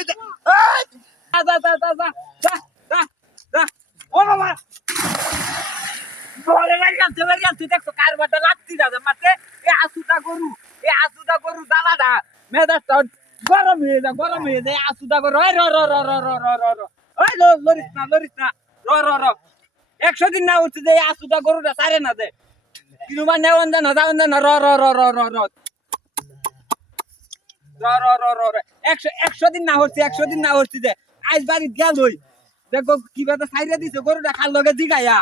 কইতে এই যা যা যা যা যা যা যা ও বাবা বলে গেছে দেখো কারবারটা লাগতি দাদা মাতে এ আসুদা গরু দাদাটা মেজাজটা গরম হয়ে যায় আসুদা গরু র র র র র র র র ওই লরিস না র র র 100 দিন না উঠছে যে আসুদা গরুটা সারে না দে কিন্তু মানে যাওন না র র র র র র একশো দিন না হচ্ছে যে আজ বাড়ি গেলই দেখো কিভাবে সাইরে দিছে গরুটা খাল লগে জিগাইয়া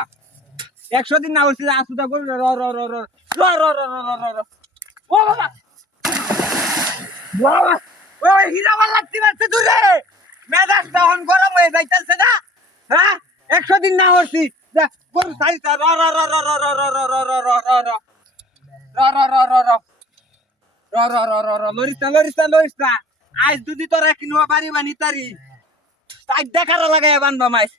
100 দিন না হচ্ছে যে আসুদা গরুটা র র র র র র র র র র ও বাবা বাবা ওই হিরাবার লাগতে পারছে দূরে মেজাজ তখন গরম হয়ে যাইতেছে না হ্যাঁ 100 দিন না হচ্ছি গরু সাইতা র র র র র র র র র র র র র র র লরিস্তা আজ দুদি তোরা কিনুয়া বাড়ি বানি তারি তাই দেখার লাগাই বানবা মাইস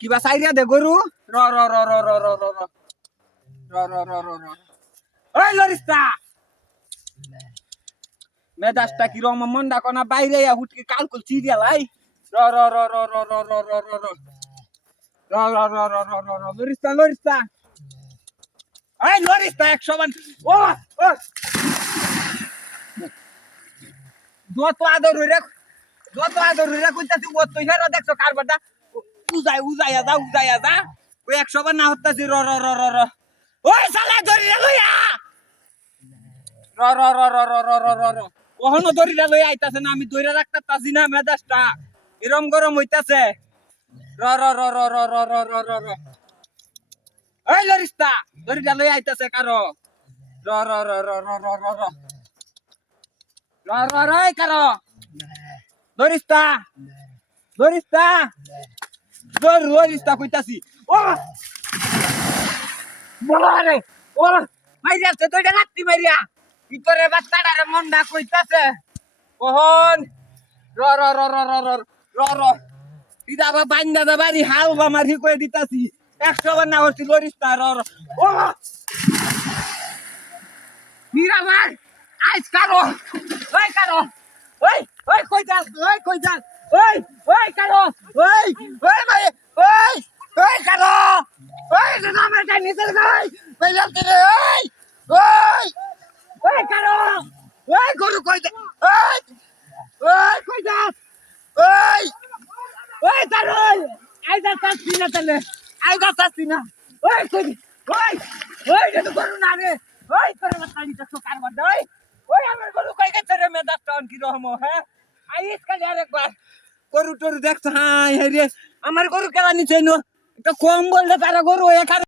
কিবা সাইরিয়া দে গরু র র র র র র র র র র র র ওই লরিস্তা মেজাজটা কি রকম মন্ডা কোনা বাইরে হুটকি কালকুল চিরিয়ালাই র র র র র র র র র র লরিস্তা এই লরিস্তা 100 মান ও ও যত আদর হইরা কইতাছি ও তো হেরা দেখছো কারবারটা উজাইয়া যা ওই 100 বার না হতাছি র র র র র ওই শালা ধরিয়া লইয়া র র র র র র র র ওহনো ধরিয়া লইয়া আইতাছে না আমি ধইরা রাখতাছি না মেজাজটা এরম গরম হইতাছে র র র র র র র র র র এই লরিস্তা ধরিয়া লইয়া আইতাছে কারো র র র র র র র র এই কারো লরিস্তা কইতাছি ও বলারে ও মাইরাছে তোইটা লাগতি মারিয়া ভিতরে বাচ্চাটারে মন্ডা কইতাছে কোহন র র র র র র র ইদা বা বান্দা দা বাড়ি হাল বা মারি কই দিতাছি 100 বার না হচ্ছি লরিস্তা র র ও মীরা ভাই আইস কারো ওই কারো ওই কই যাস ওই কারো ওই ভাই ওই কারো ওই আমার কাছে নিতে ভাই যাচ্ছে রে ওই কারো ওই গরু কই যা ওই কই যাস ওই কারো আইদা তাসি না তালে ওই কই ওই এটা তো গরু না রে ওই করে বাতালি তো কারবার দই ওই আমার গরু কই গেছে রে মেজাজ টাউন কি রহম হ্যাঁ আইস কালি আরেকবার গরু টরু দেখছ হাই রে আমার গরু কেলা নিছে নো এটা কম বললে তারা গরু এখানে